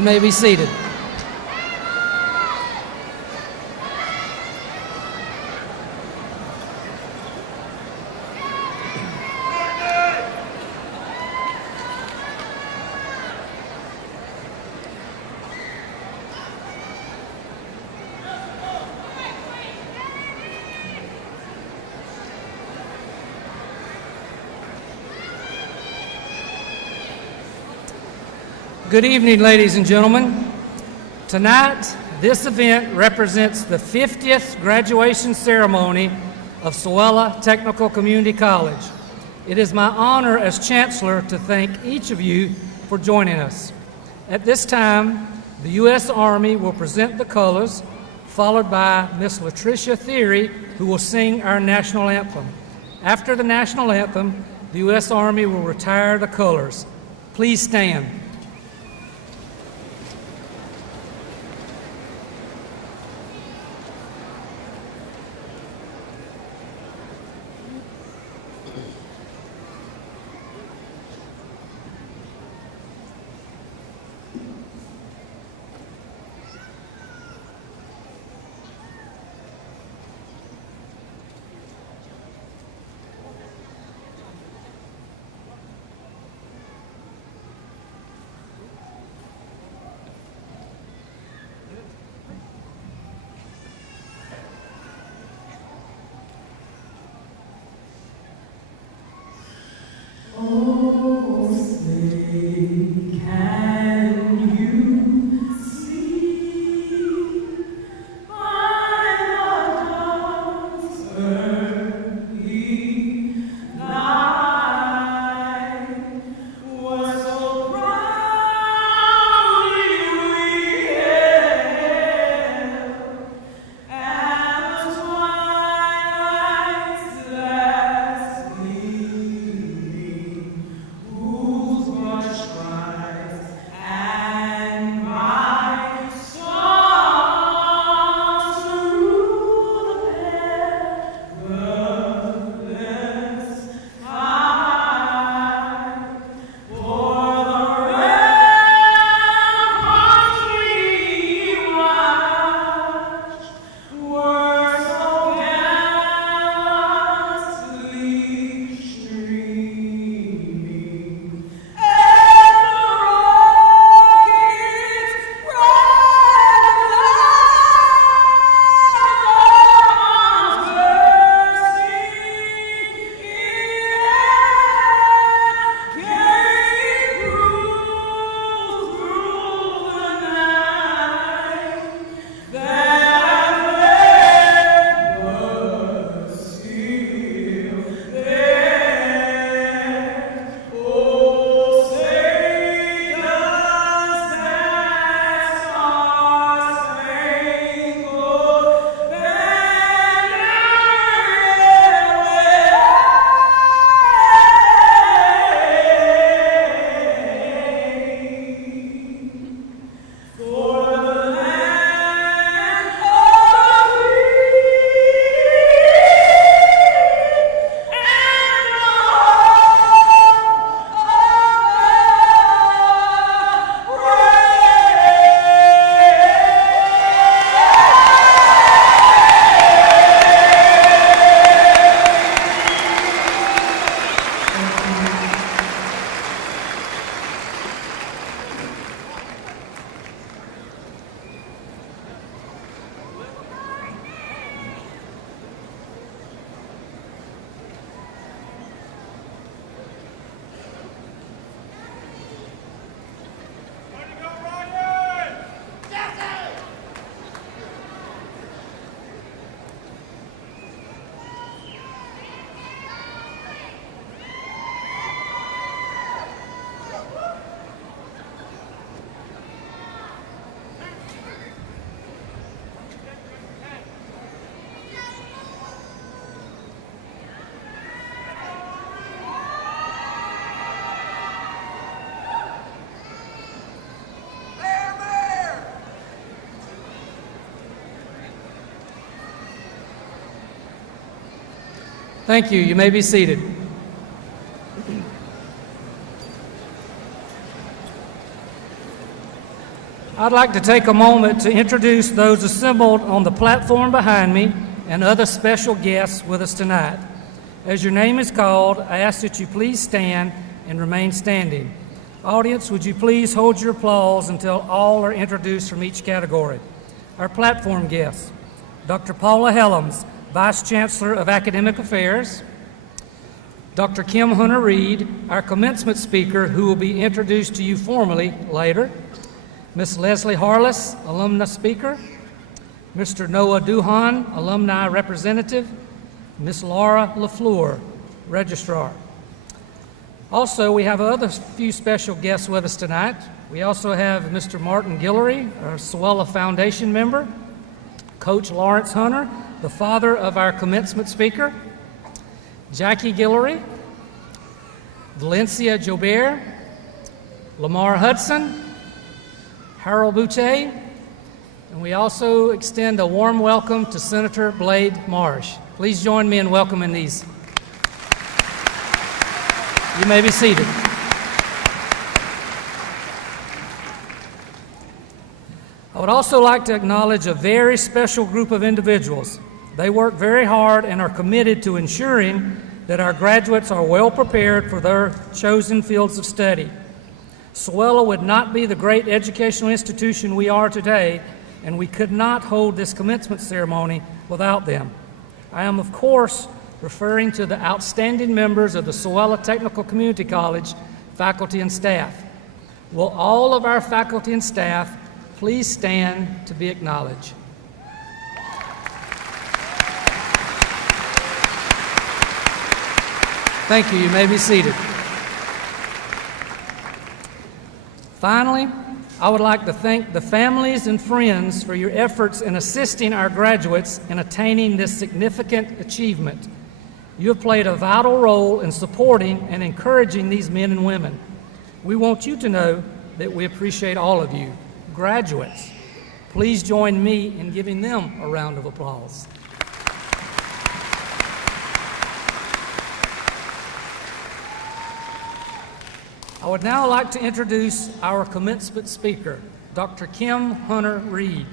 You may be seated. Good evening, ladies and gentlemen. Tonight, this event represents the 50th graduation ceremony of Sahuala Technical Community College. It is my honor as Chancellor to thank each of you for joining us. At this time, the U.S. Army will present the colors, followed by Miss Latricia Theory, who will sing our national anthem. After the national anthem, the U.S. Army will retire the colors. Please stand. Thank you. You may be seated. I'd like to take a moment to introduce those assembled on the platform behind me and other special guests with us tonight. As your name is called, I ask that you please stand and remain standing. Audience, would you please hold your applause until all are introduced from each category. Our platform guests: Dr. Paula Helms, Vice Chancellor of Academic Affairs; Dr. Kim Hunter-Reid, our commencement speaker, who will be introduced to you formally later; Ms. Leslie Harless, alumna speaker; Mr. Noah Duhan, alumni representative; Ms. Laura LaFleur, registrar. Also, we have other few special guests with us tonight. We also have Mr. Martin Guillory, our Swella Foundation member; Coach Lawrence Hunter, the father of our commencement speaker; Jackie Guillory; Valencia Jobert; Lamar Hudson; Harold Boutte, and we also extend a warm welcome to Senator Blade Marsh. Please join me in welcoming these. You may be seated. I would also like to acknowledge a very special group of individuals. They work very hard and are committed to ensuring that our graduates are well prepared for their chosen fields of study. Swella would not be the great educational institution we are today, and we could not hold this commencement ceremony without them. I am, of course, referring to the outstanding members of the Swella Technical Community College faculty and staff. Will all of our faculty and staff please stand to be acknowledged? Thank you. You may be seated. Finally, I would like to thank the families and friends for your efforts in assisting our graduates in attaining this significant achievement. You have played a vital role in supporting and encouraging these men and women. We want you to know that we appreciate all of you. Graduates, please join me in giving them a round of applause. I would now like to introduce our commencement speaker, Dr. Kim Hunter-Reid.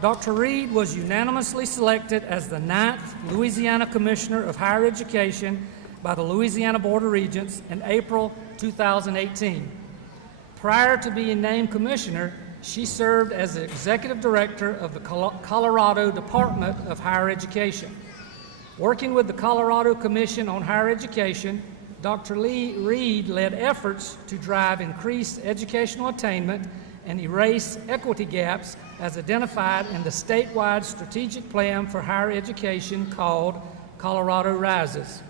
Dr. Reid was unanimously selected as the 9th Louisiana Commissioner of Higher Education by the Louisiana Board of Regents in April 2018. Prior to being named commissioner, she served as the executive director of the Colorado Department of Higher Education. Working with the Colorado Commission on Higher Education, Dr. Reid led efforts to drive increased educational attainment and erase equity gaps as identified in the statewide strategic plan for higher education called Colorado Rises.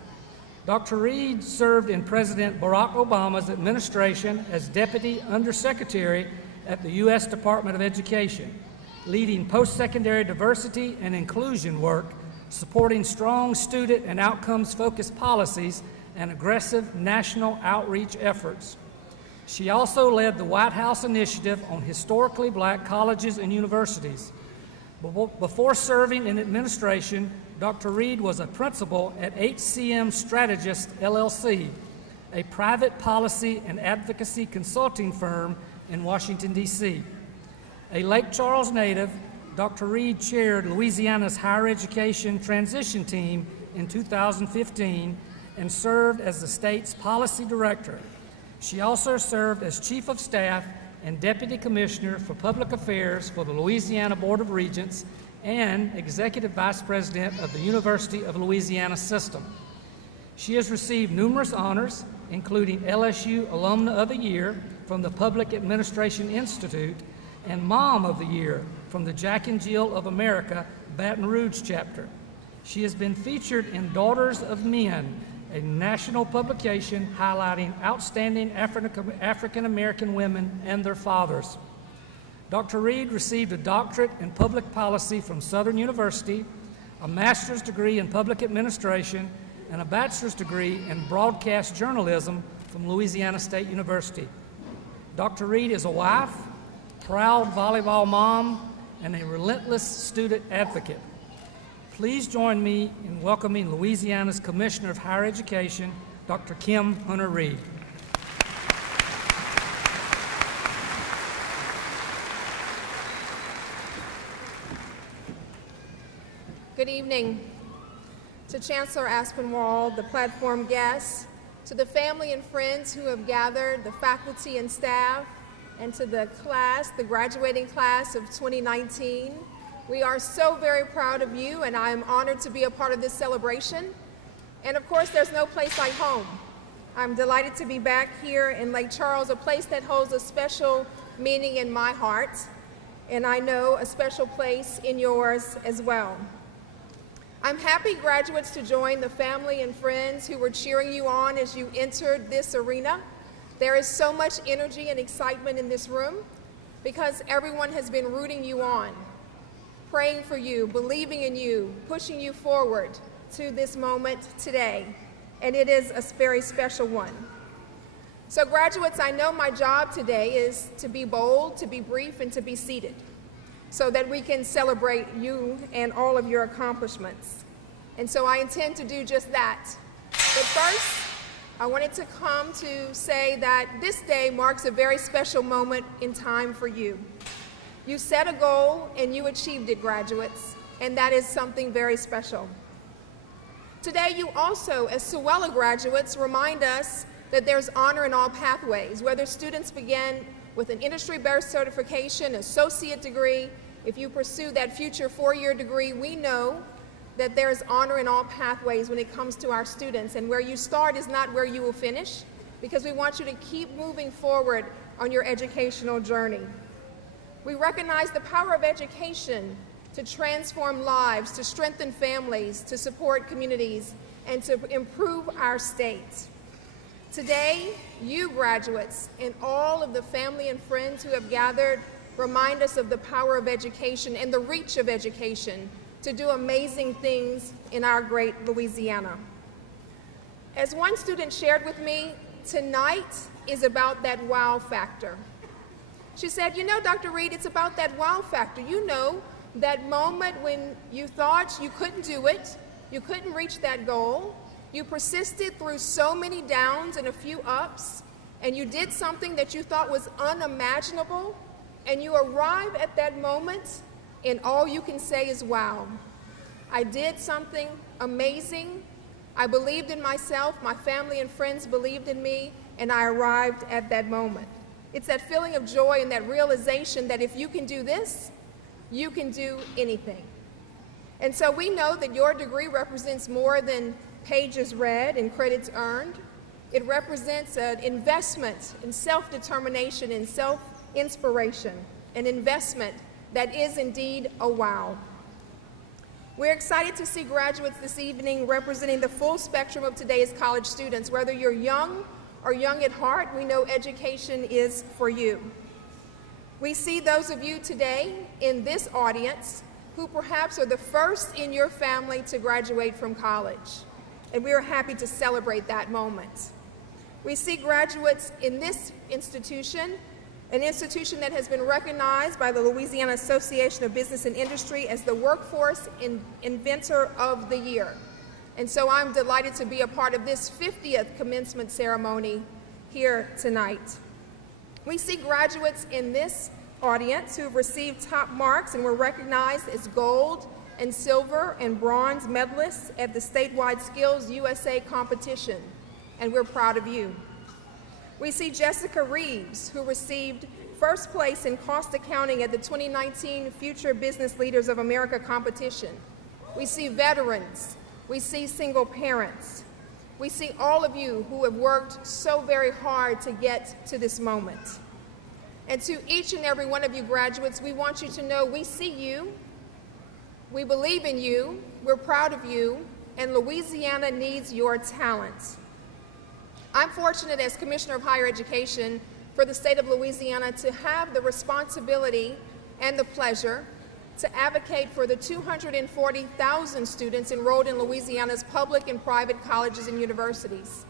Dr. Reid served in President Barack Obama's administration as Deputy Undersecretary at the U.S. Department of Education, leading post-secondary diversity and inclusion work, supporting strong student and outcomes-focused policies, and aggressive national outreach efforts. She also led the White House Initiative on Historically Black Colleges and Universities. Before serving in administration, Dr. Reid was a principal at HCM Strategist, LLC, a private policy and advocacy consulting firm in Washington, D.C. A Lake Charles native, Dr. Reid chaired Louisiana's Higher Education Transition Team in 2015 and served as the state's policy director. She also served as Chief of Staff and Deputy Commissioner for Public Affairs for the Louisiana Board of Regents and Executive Vice President of the University of Louisiana System. She has received numerous honors, including LSU Alumna of the Year from the Public Administration Institute and Mom of the Year from the Jack and Jill of America Baton Rouge chapter. She has been featured in Daughters of Men, a national publication highlighting outstanding African American women and their fathers. Dr. Reid received a doctorate in public policy from Southern University, a master's degree in public administration, and a bachelor's degree in broadcast journalism from Louisiana State University. Dr. Reid is a wife, proud volleyball mom, and a relentless student advocate. Please join me in welcoming Louisiana's Commissioner of Higher Education, Dr. Kim Hunter-Reid. Good evening to Chancellor Aspinwall, the platform guests, to the family and friends who have gathered, the faculty and staff, and to the class, the graduating class of 2019. We are so very proud of you, and I am honored to be a part of this celebration. And of course, there's no place like home. I'm delighted to be back here in Lake Charles, a place that holds a special meaning in my heart, and I know a special place in yours as well. I'm happy, graduates, to join the family and friends who were cheering you on as you entered this arena. There is so much energy and excitement in this room because everyone has been rooting you on, praying for you, believing in you, pushing you forward to this moment today, and it is a very special one. So graduates, I know my job today is to be bold, to be brief, and to be seated so that we can celebrate you and all of your accomplishments. And so I intend to do just that. But first, I wanted to come to say that this day marks a very special moment in time for you. You set a goal and you achieved it, graduates, and that is something very special. Today, you also, as Sewella graduates, remind us that there's honor in all pathways, whether students begin with an industry-based certification, associate degree. If you pursue that future four-year degree, we know that there's honor in all pathways when it comes to our students, and where you start is not where you will finish, because we want you to keep moving forward on your educational journey. We recognize the power of education to transform lives, to strengthen families, to support communities, and to improve our state. Today, you graduates and all of the family and friends who have gathered remind us of the power of education and the reach of education to do amazing things in our great Louisiana. As one student shared with me, tonight is about that wow factor. She said, you know, Dr. Reed, it's about that wow factor. You know, that moment when you thought you couldn't do it, you couldn't reach that goal, you persisted through so many downs and a few ups, and you did something that you thought was unimaginable, and you arrive at that moment, and all you can say is, wow, I did something amazing. I believed in myself, my family and friends believed in me, and I arrived at that moment. It's that feeling of joy and that realization that if you can do this, you can do anything. And so we know that your degree represents more than pages read and credits earned. It represents an investment in self-determination and self-inspiration, an investment that is indeed a wow. We're excited to see graduates this evening representing the full spectrum of today's college students. Whether you're young or young at heart, we know education is for you. We see those of you today in this audience who perhaps are the first in your family to graduate from college, and we are happy to celebrate that moment. We see graduates in this institution, an institution that has been recognized by the Louisiana Association of Business and Industry as the Workforce Inventor of the Year. And so I'm delighted to be a part of this 50th commencement ceremony here tonight. We see graduates in this audience who have received top marks and were recognized as gold and silver and bronze medalists at the statewide Skills USA competition, and we're proud of you. We see Jessica Reeves, who received first place in cost accounting at the 2019 Future Business Leaders of America competition. We see veterans, we see single parents. We see all of you who have worked so very hard to get to this moment. And to each and every one of you graduates, we want you to know we see you, we believe in you, we're proud of you, and Louisiana needs your talent. I'm fortunate as Commissioner of Higher Education for the state of Louisiana to have the responsibility and the pleasure to advocate for the 240,000 students enrolled in Louisiana's public and private colleges and universities,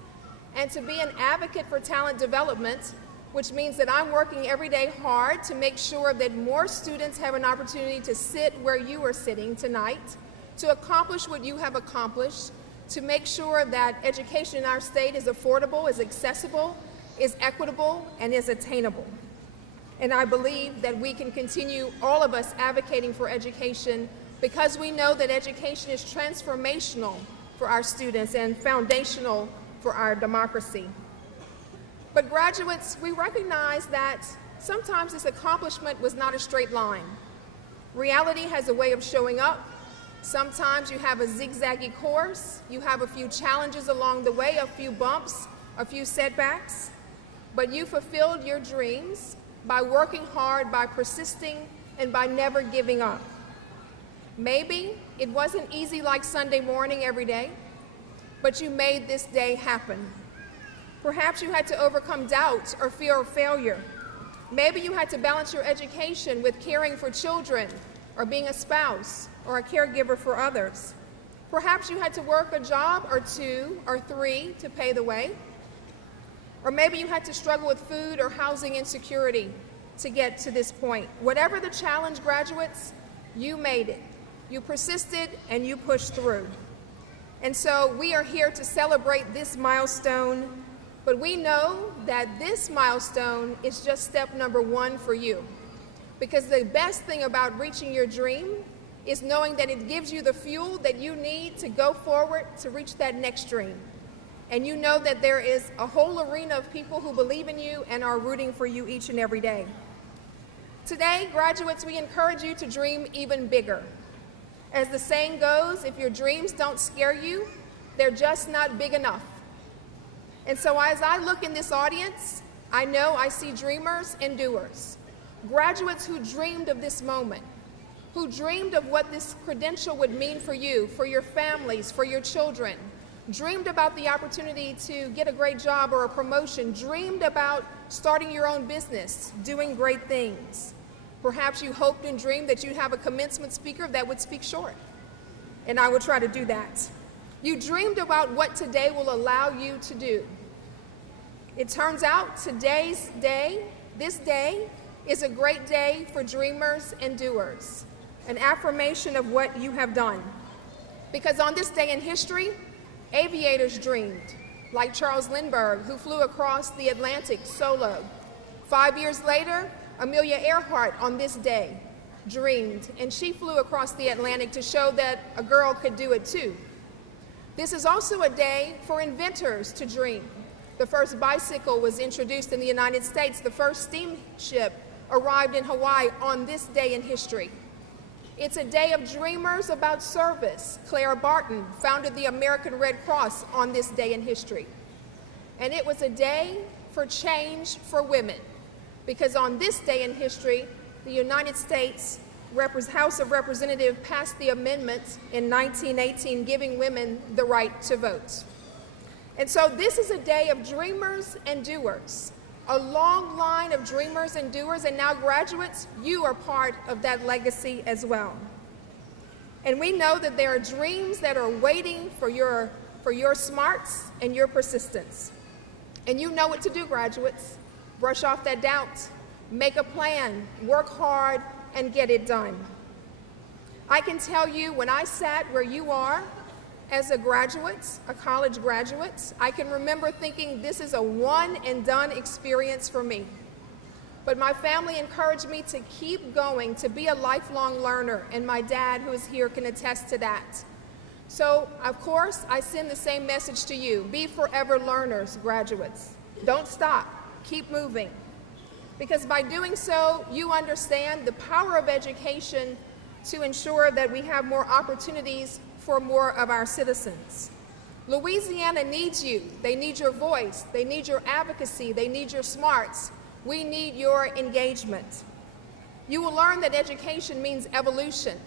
and to be an advocate for talent development, which means that I'm working every day hard to make sure that more students have an opportunity to sit where you are sitting tonight, to accomplish what you have accomplished, to make sure that education in our state is affordable, is accessible, is equitable, and is attainable. And I believe that we can continue, all of us, advocating for education because we know that education is transformational for our students and foundational for our democracy. But graduates, we recognize that sometimes this accomplishment was not a straight line. Reality has a way of showing up. Sometimes you have a zigzaggy course, you have a few challenges along the way, a few bumps, a few setbacks, but you fulfilled your dreams by working hard, by persisting, and by never giving up. Maybe it wasn't easy like Sunday morning every day, but you made this day happen. Perhaps you had to overcome doubt or fear of failure. Maybe you had to balance your education with caring for children or being a spouse or a caregiver for others. Perhaps you had to work a job or 2 or 3 to pay the way. Or maybe you had to struggle with food or housing insecurity to get to this point. Whatever the challenge, graduates, you made it. You persisted and you pushed through. And so we are here to celebrate this milestone, but we know that this milestone is just step number 1 for you. Because the best thing about reaching your dream is knowing that it gives you the fuel that you need to go forward to reach that next dream. And you know that there is a whole arena of people who believe in you and are rooting for you each and every day. Today, graduates, we encourage you to dream even bigger. As the saying goes, if your dreams don't scare you, they're just not big enough. And so as I look in this audience, I know I see dreamers and doers. Graduates who dreamed of this moment, who dreamed of what this credential would mean for you, for your families, for your children, dreamed about the opportunity to get a great job or a promotion, dreamed about starting your own business, doing great things. Perhaps you hoped and dreamed that you'd have a commencement speaker that would speak short, and I will try to do that. You dreamed about what today will allow you to do. It turns out this day, is a great day for dreamers and doers, an affirmation of what you have done. Because on this day in history, aviators dreamed, like Charles Lindbergh, who flew across the Atlantic solo. 5 years later, Amelia Earhart on this day dreamed, and she flew across the Atlantic to show that a girl could do it too. This is also a day for inventors to dream. The first bicycle was introduced in the United States. The first steamship arrived in Hawaii on this day in history. It's a day of dreamers about service. Clara Barton founded the American Red Cross on this day in history. And it was a day for change for women, because on this day in history, the United States House of Representatives passed the amendment in 1918 giving women the right to vote. And so this is a day of dreamers and doers, a long line of dreamers and doers, and now graduates, you are part of that legacy as well. And we know that there are dreams that are waiting for your smarts and your persistence. And you know what to do, graduates. Brush off that doubt, make a plan, work hard, and get it done. I can tell you, when I sat where you are as a college graduate, I can remember thinking this is a one and done experience for me. But my family encouraged me to keep going, to be a lifelong learner, and my dad, who is here, can attest to that. So, of course, I send the same message to you. Be forever learners, graduates. Don't stop. Keep moving. Because by doing so, you understand the power of education to ensure that we have more opportunities for more of our citizens. Louisiana needs you. They need your voice. They need your advocacy. They need your smarts. We need your engagement. You will learn that education means evolution,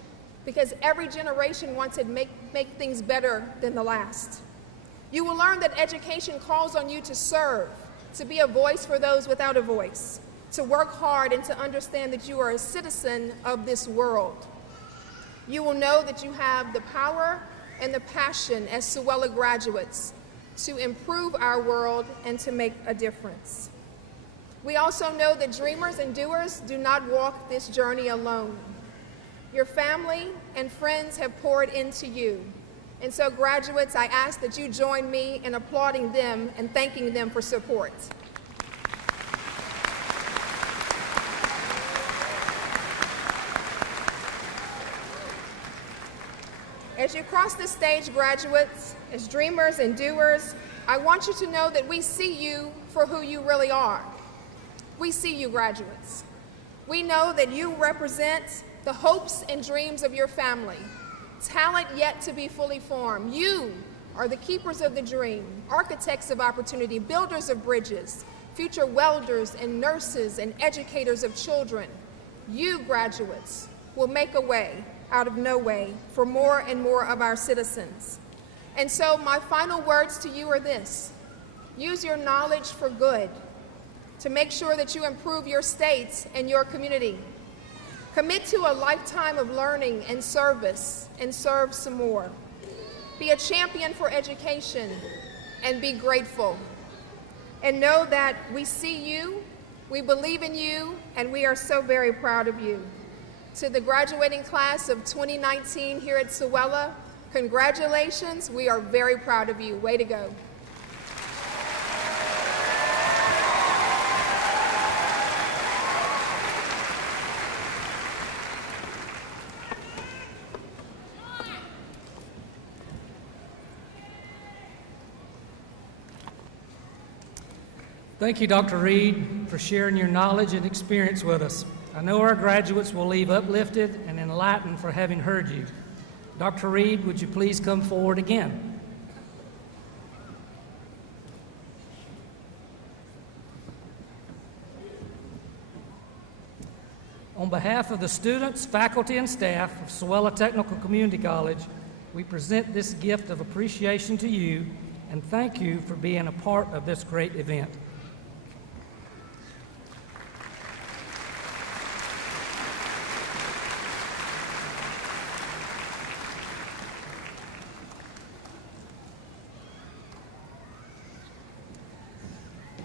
because every generation wants to make things better than the last. You will learn that education calls on you to serve, to be a voice for those without a voice, to work hard, and to understand that you are a citizen of this world. You will know that you have the power and the passion as Sewella graduates to improve our world and to make a difference. We also know that dreamers and doers do not walk this journey alone. Your family and friends have poured into you. And so, graduates, I ask that you join me in applauding them and thanking them for support. As you cross the stage, graduates, as dreamers and doers, I want you to know that we see you for who you really are. We see you, graduates. We know that you represent the hopes and dreams of your family, talent yet to be fully formed. You are the keepers of the dream, architects of opportunity, builders of bridges, future welders and nurses and educators of children. You, graduates, will make a way out of no way for more and more of our citizens. And so my final words to you are this: use your knowledge for good, to make sure that you improve your states and your community. Commit to a lifetime of learning and service, and serve some more. Be a champion for education and be grateful. And know that we see you, we believe in you, and we are so very proud of you. To the graduating class of 2019 here at Sewella, congratulations. We are very proud of you. Way to go. Thank you, Dr. Reed, for sharing your knowledge and experience with us. I know our graduates will leave uplifted and enlightened for having heard you. Dr. Reed, would you please come forward again? On behalf of the students, faculty, and staff of Sewella Technical Community College, we present this gift of appreciation to you and thank you for being a part of this great event.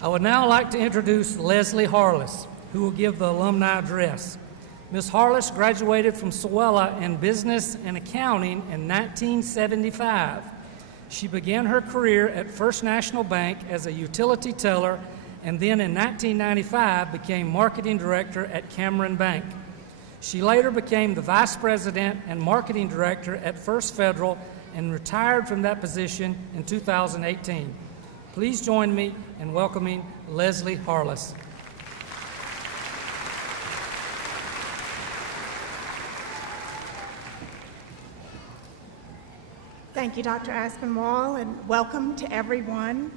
I would now like to introduce Leslie Harless, who will give the alumni address. Ms. Harless graduated from Sewella in Business and Accounting in 1975. She began her career at First National Bank as a utility teller, and then in 1995 became Marketing Director at Cameron Bank. She later became the Vice President and Marketing Director at First Federal and retired from that position in 2018. Please join me in welcoming Leslie Harless. Thank you, Dr. Aspinwall, and welcome to everyone.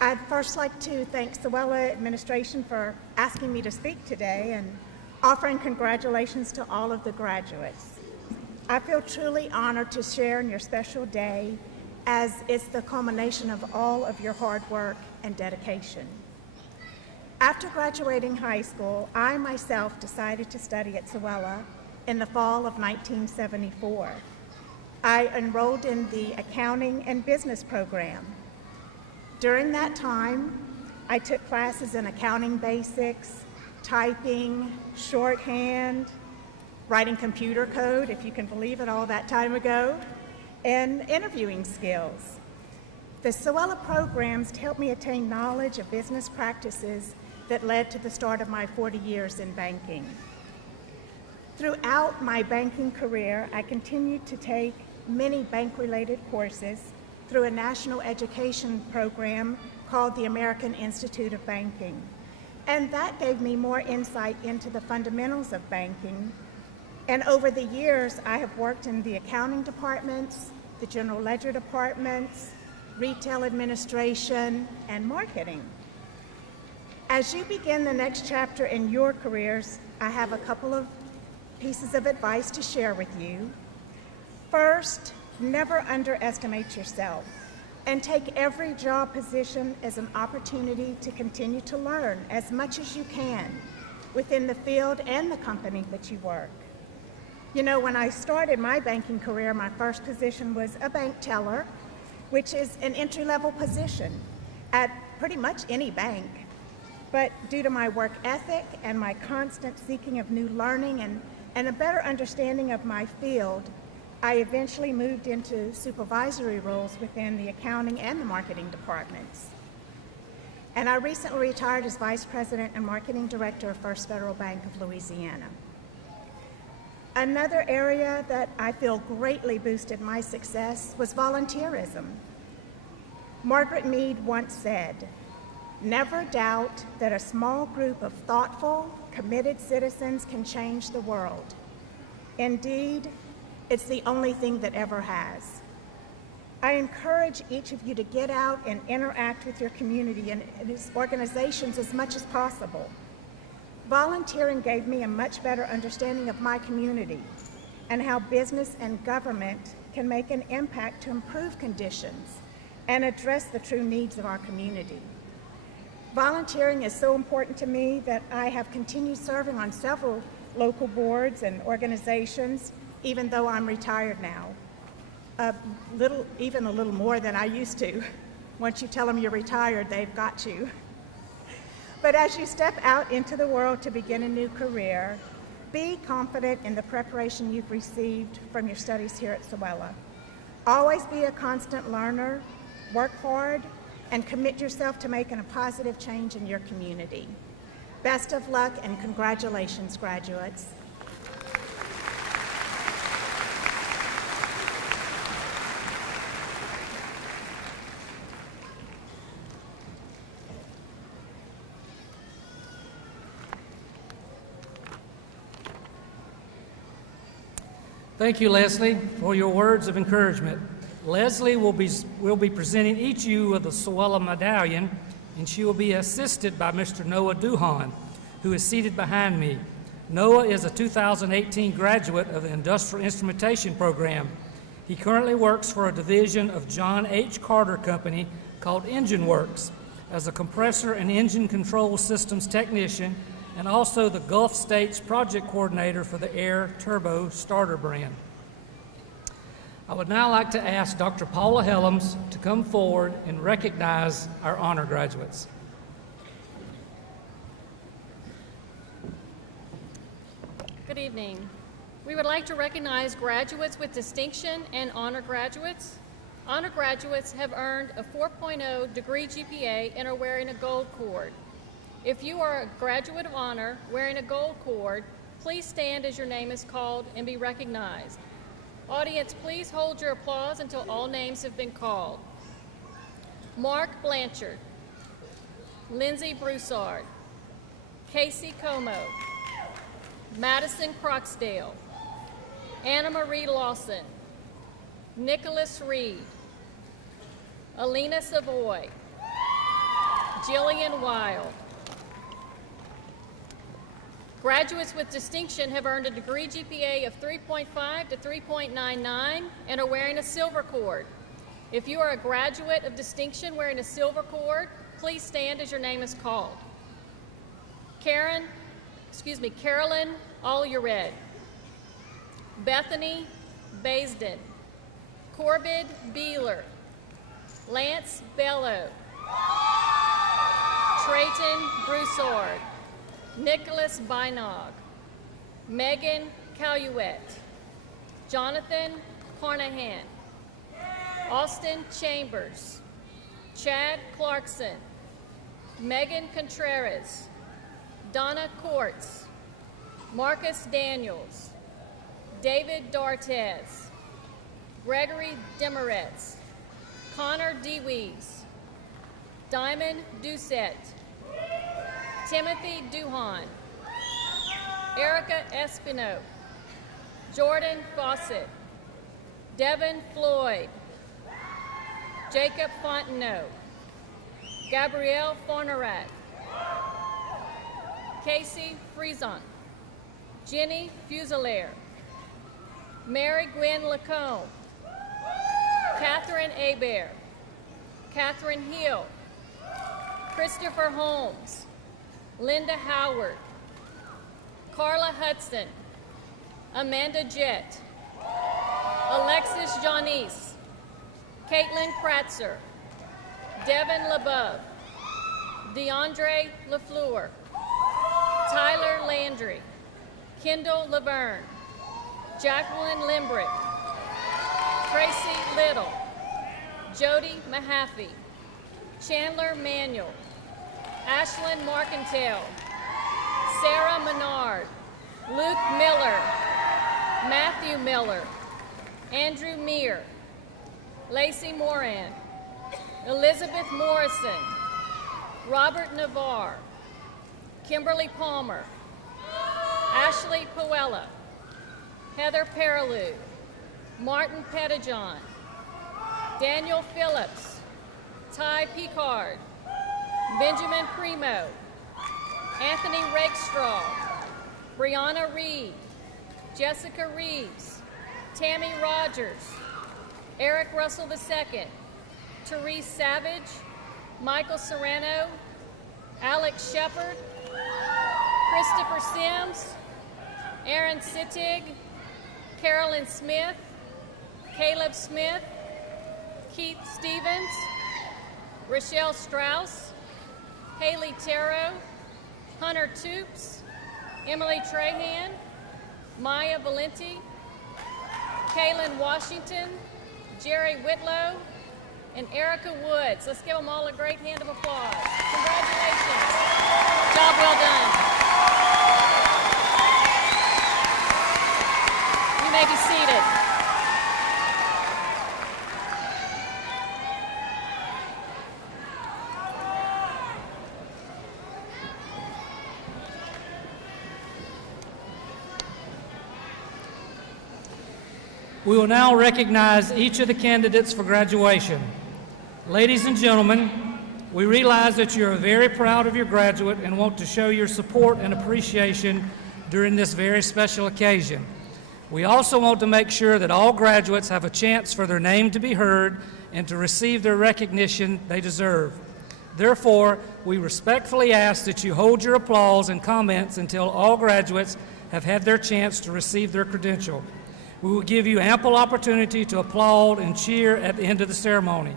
I'd first like to thank Sewella administration for asking me to speak today and offering congratulations to all of the graduates. I feel truly honored to share in your special day, as it's the culmination of all of your hard work and dedication. After graduating high school, I myself decided to study at Sewella in the fall of 1974. I enrolled in the accounting and business program. During that time, I took classes in accounting basics, typing, shorthand, writing computer code, if you can believe it, all that time ago, and interviewing skills. The Sewella programs helped me attain knowledge of business practices that led to the start of my 40 years in banking. Throughout my banking career, I continued to take many bank-related courses through a national education program called the American Institute of Banking. And that gave me more insight into the fundamentals of banking. And over the years, I have worked in the accounting departments, the general ledger departments, retail administration, and marketing. As you begin the next chapter in your careers, I have a couple of pieces of advice to share with you. First, never underestimate yourself and take every job position as an opportunity to continue to learn as much as you can within the field and the company that you work. You know, when I started my banking career, my first position was a bank teller, which is an entry-level position at pretty much any bank. But due to my work ethic and my constant seeking of new learning and a better understanding of my field, I eventually moved into supervisory roles within the accounting and the marketing departments. And I recently retired as Vice President and Marketing Director of First Federal Bank of Louisiana. Another area that I feel greatly boosted my success was volunteerism. Margaret Mead once said, "Never doubt that a small group of thoughtful, committed citizens can change the world. Indeed, it's the only thing that ever has." I encourage each of you to get out and interact with your community and its organizations as much as possible. Volunteering gave me a much better understanding of my community and how business and government can make an impact to improve conditions and address the true needs of our community. Volunteering is so important to me that I have continued serving on several local boards and organizations, even though I'm retired now. Even a little more than I used to. Once you tell them you're retired, they've got you. But as you step out into the world to begin a new career, be confident in the preparation you've received from your studies here at Sewella. Always be a constant learner, work hard, and commit yourself to making a positive change in your community. Best of luck and congratulations, graduates. Thank you, Leslie, for your words of encouragement. Leslie will be presenting each of you with a Sewella medallion, and she will be assisted by Mr. Noah Duhan, who is seated behind me. Noah is a 2018 graduate of the Industrial Instrumentation Program. He currently works for a division of John H. Carter Company called Engine Works as a compressor and engine control systems technician, and also the Gulf States project coordinator for the Air Turbo starter brand. I would now like to ask Dr. Paula Helms to come forward and recognize our honor graduates. Good evening. We would like to recognize graduates with distinction and honor graduates. Honor graduates have earned a 4.0 degree GPA and are wearing a gold cord. If you are a graduate of honor wearing a gold cord, please stand as your name is called and be recognized. Audience, please hold your applause until all names have been called. Mark Blanchard, Lindsay Broussard, Casey Como, Madison Croxdale, Anna Marie Lawson, Nicholas Reed, Alina Savoy, Jillian Wild. Graduates with distinction have earned a degree GPA of 3.5 to 3.99 and are wearing a silver cord. If you are a graduate of distinction wearing a silver cord, please stand as your name is called. Carolyn Allyered, Bethany Baisden, Corbid Beeler, Lance Bello, Trayton Broussard, Nicholas Bynog, Megan Caluette, Jonathan Carnahan, Austin Chambers, Chad Clarkson, Megan Contreras, Donna Courts, Marcus Daniels, David Dartez, Gregory Demeretz, Connor DeWeese, Diamond Doucette, Timothy Duhan, Erica Espino, Jordan Fawcett, Devin Floyd, Jacob Fontenot, Gabrielle Fornerat, Casey Frison, Jenny Fuselier, Mary Gwen Lacombe, Catherine Hebert, Catherine Hill, Christopher Holmes, Linda Howard, Carla Hudson, Amanda Jett, Alexis Janice, Caitlin Kratzer, Devin LeBeouf, DeAndre LaFleur, Tyler Landry, Kendall Laverne, Jacqueline Limbrick, Tracy Little, Jody Mahaffey, Chandler Manuel, Ashlyn Marcantel, Sarah Menard, Luke Miller, Matthew Miller, Andrew Meir, Lacey Moran, Elizabeth Morrison, Robert Navarre, Kimberly Palmer, Ashley Puella, Heather Perilou, Martin Pettijohn, Daniel Phillips, Ty Picard, Benjamin Primo, Anthony Rakestraw, Brianna Reed, Jessica Reeves, Tammy Rogers, Eric Russell II, Therese Savage, Michael Serrano, Alex Shepard, Christopher Sims, Aaron Sittig, Carolyn Smith, Caleb Smith, Keith Stevens, Rochelle Strauss, Haley Tarot, Hunter Toops, Emily Trahan, Maya Valenti, Kaylin Washington, Jerry Whitlow, and Erica Woods. Let's give them all a great hand of applause. Congratulations. Job well done. You may be seated. We will now recognize each of the candidates for graduation. Ladies and gentlemen, we realize that you are very proud of your graduate and want to show your support and appreciation during this very special occasion. We also want to make sure that all graduates have a chance for their name to be heard and to receive their recognition they deserve. Therefore, we respectfully ask that you hold your applause and comments until all graduates have had their chance to receive their credential. We will give you ample opportunity to applaud and cheer at the end of the ceremony.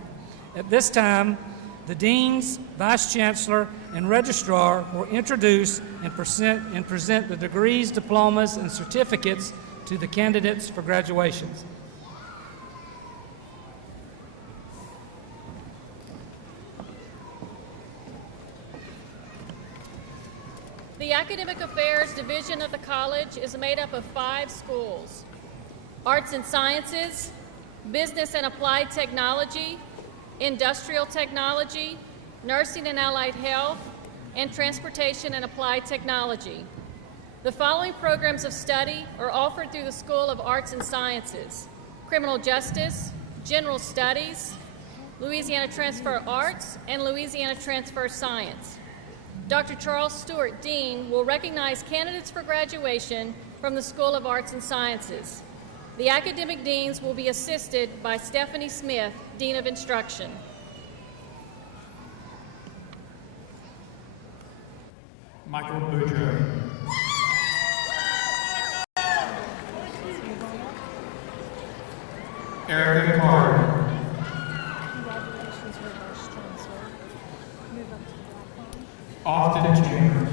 At this time, the deans, vice chancellor, and registrar will introduce and present the degrees, diplomas, and certificates to the candidates for graduations. The Academic Affairs Division of the college is made up of 5 schools: Arts and Sciences, Business and Applied Technology, Industrial Technology, Nursing and Allied Health, and Transportation and Applied Technology. The following programs of study are offered through the School of Arts and Sciences: Criminal Justice, General Studies, Louisiana Transfer Arts, and Louisiana Transfer Science. Dr. Charles Stewart, Dean, will recognize candidates for graduation from the School of Arts and Sciences. The academic deans will be assisted by Stephanie Smith, Dean of Instruction. Michael Boudreaux. Erica Carter. Austin Chambers.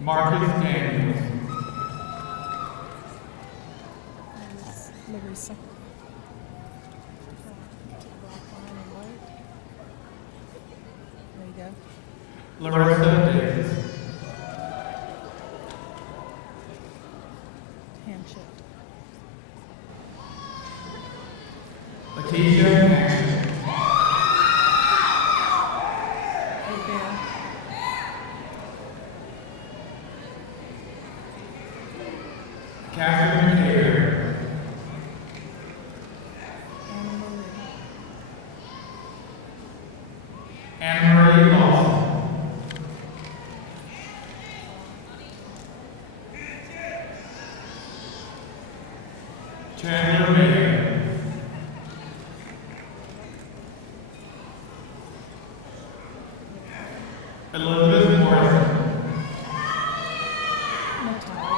Marcus Daniels. Larissa. There you go. Larissa Davis. Handshake. Lakeisha Nixon. Right there. Catherine Hager. Anna Marie. Anna Marie Lawson. Chandler Mayer. Elizabeth Morrison. Natalie.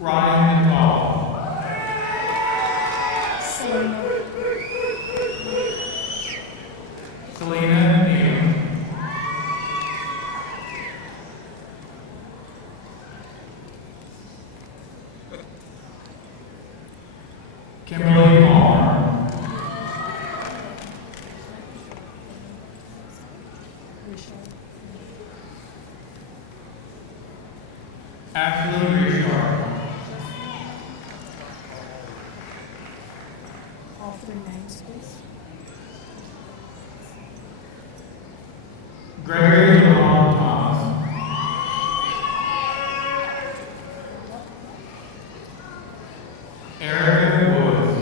Ryan Natal. Selena. Selena Neal. Three names, please. Gregory Long Thomas. Erica Woods.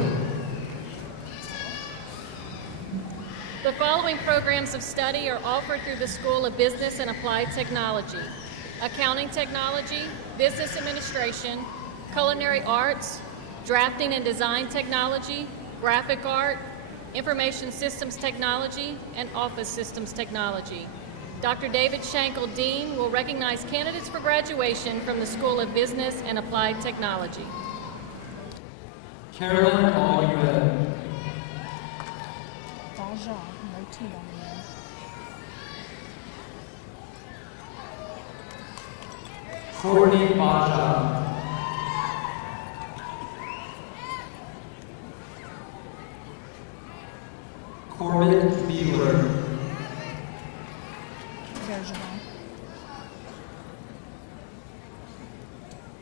The following programs of study are offered through the School of Business and Applied Technology: Accounting Technology, Business Administration, Culinary Arts, Drafting and Design Technology, Graphic Art, Information Systems Technology, and Office Systems Technology. Dr. David Shankle, Dean, will recognize candidates for graduation from the School of Business and Applied Technology. Carolyn Allred. Donjon, no T on the end. Courtney Baja. Corbett Beeler. Bergeron.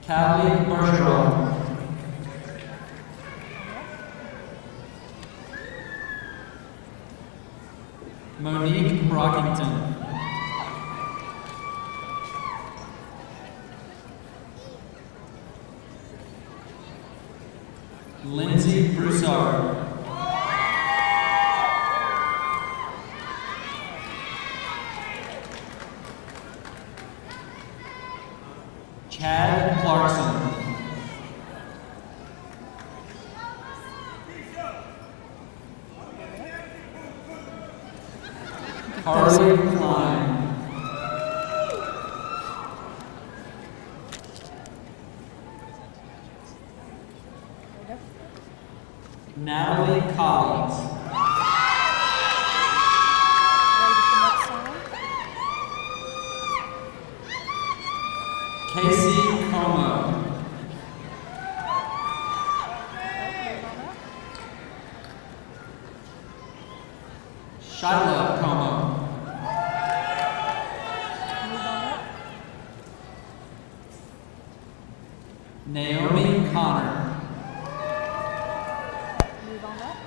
Callie Bergeron. Monique Brockington. Lindsay Broussard. Chad Clarkson. Carly Klein. Natalie Collins. Ready for next song? Casey Como. Shyla Como. Move on up. Naomi Connor. Move on up.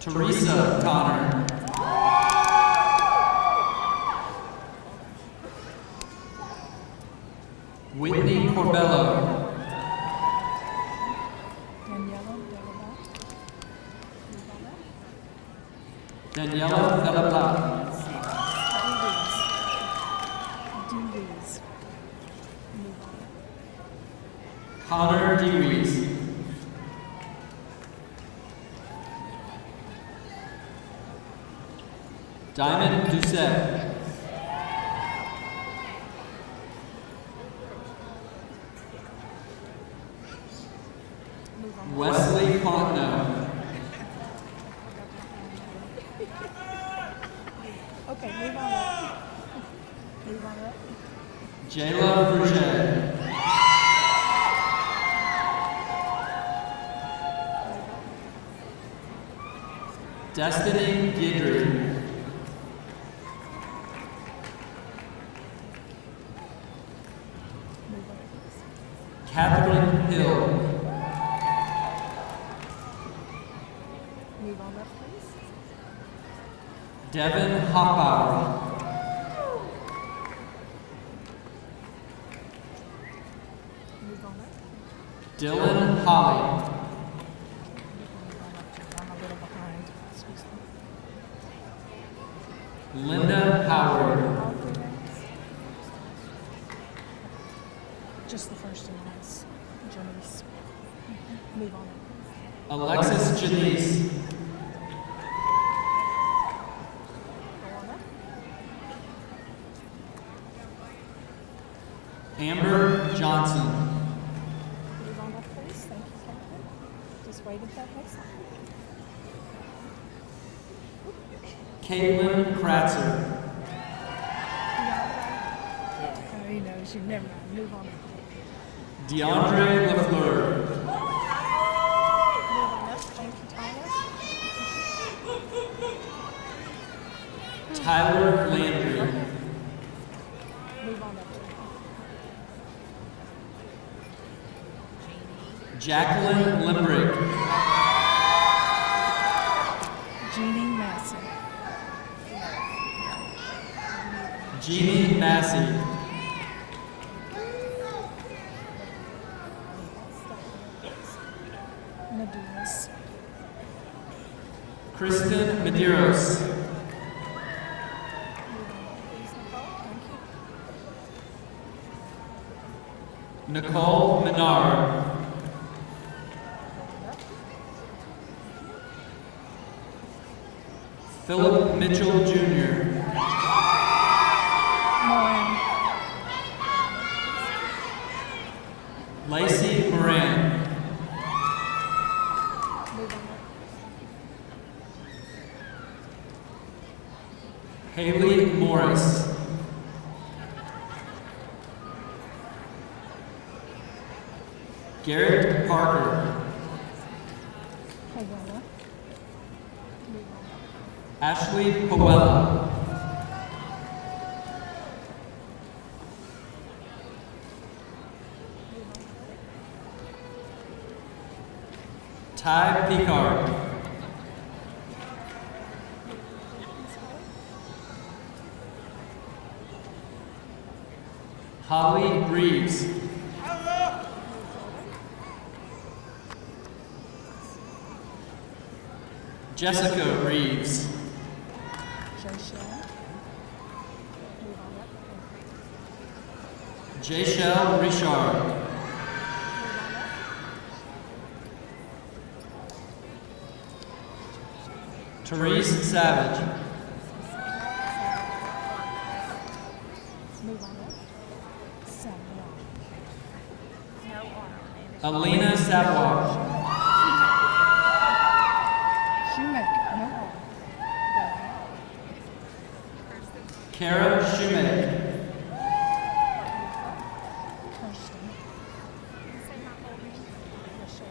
Teresa Connor. Whitney Corbello. Daniela Delabla. Move on up. Daniela Delapla. DeWeese. Move on up. Connor DeWeese. Diamond Doucette. Move on up. Wesley Fontenot. Okay, move on up. Move on up. Jayla Fruget. Destiny Guidry. Move on up. Catherine Hill. Move on up, please. Devin Hoffbauer. Move on up. Dylan Holly. I'm a little behind. Excuse me. Linda Howard. All three names? Just the first and last. Janice. Move on up. Alexis Janice. Go on up. Amber Johnson. Move on up, please. Thank you, Captain. Just wait at that next line. Caitlin Kratzer. Oh, he knows you. Never mind. Move on up. DeAndre LaFleur. Move on up. Thank you, Tyler. Tyler Landry. Move on up. Jacqueline Limbrick. Jeannie Massey. Jeannie Massey. Medeiros. Kristen Medeiros. Nicole Menard. Philip Mitchell Jr. Moran. Lacey Moran. Haley Morris. Garrett Parker. Powella. Ashley Powella. Ty Picard. Holly Reeves. Jessica Reeves. Jayshell Richard. Therese Savage. Alina Savoy. Shoemaker. No. Kara Shoemaker.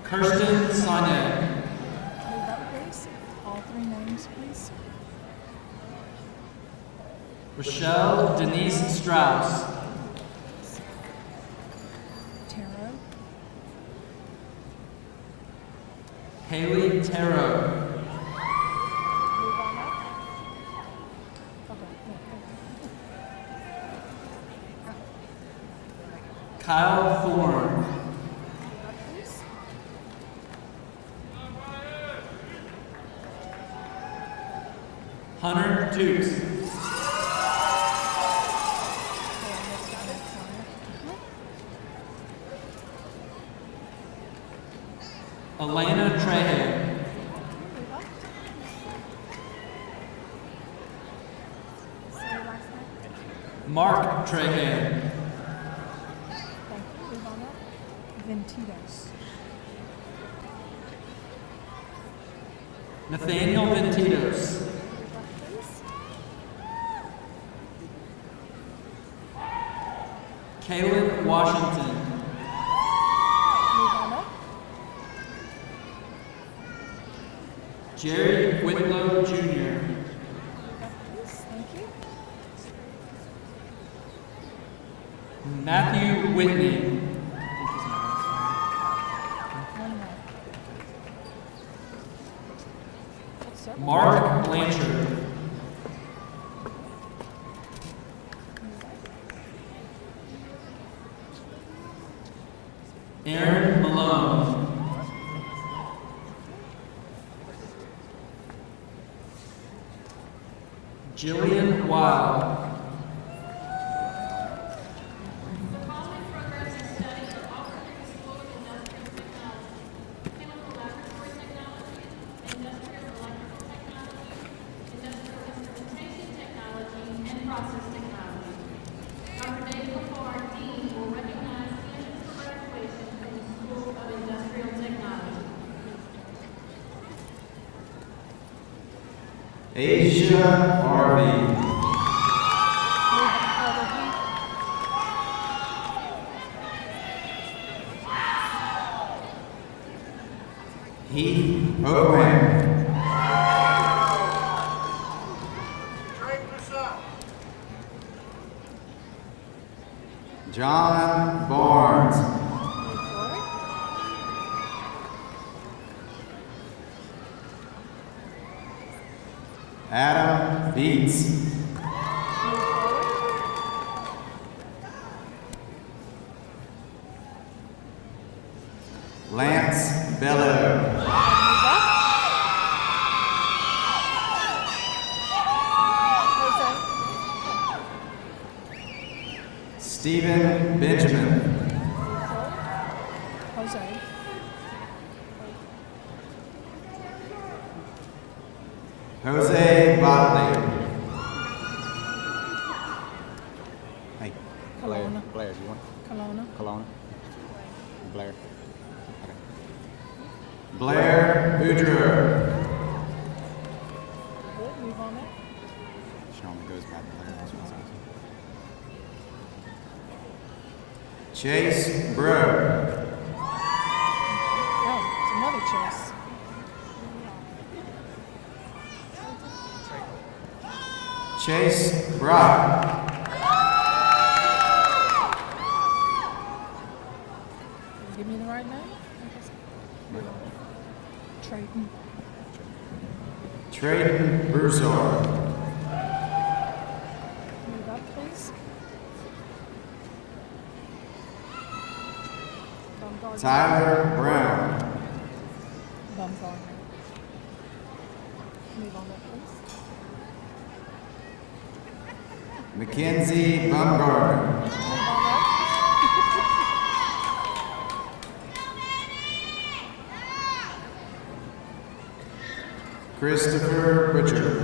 Kirsten Sonnet. Move up, please. All three names, please. Rochelle Denise Strauss. Taro. Haley Tarot. Kyle Thorne. Hunter Dukes. Elena Trahan. Mark Trahan. Ventidos. Nathaniel Ventidos. Caleb Washington. Move on up. Jerry Whitlow Jr. Please. Thank you. Matthew Whitney. One more. What's up? Mark Blanchard. Aaron Malone. Jillian Wild. Asia Harvey. Move up further, Heath. Heath Owen. John Barnes. Move forward. Adam Beats. Lance Bellow. Stephen Benjamin. Jose. Jose Botley. Hey, Blair. Kelowna. Blair, you want? Kelowna. Kelowna. Blair. Okay. Blair Boudreaux. Good, move on it. She only goes by Blair. That's what it says. Chase Bro. Oh, it's another Chase. Chase Brock. Give me the right name. Trayton. Trayton Broussard. Move up, please. Bumgarner. Tyler Brown. Bumgarner. Move on up, please. Mackenzie Bumgarner. Move on up. Christopher Butcher.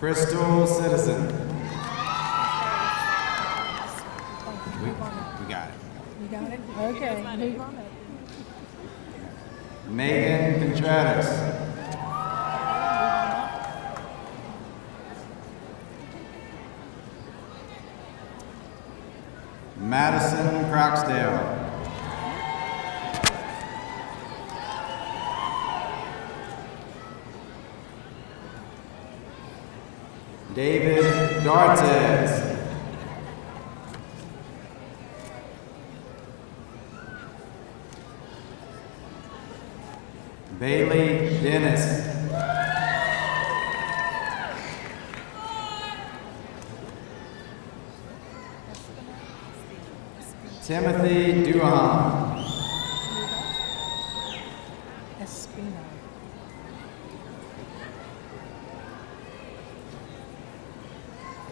Crystal Citizen. We got it. You got it? Okay, move on up. Megan Contreras. Madison Croxdale. David D'Artes. Bailey Dennis. Timothy Duham. Espino.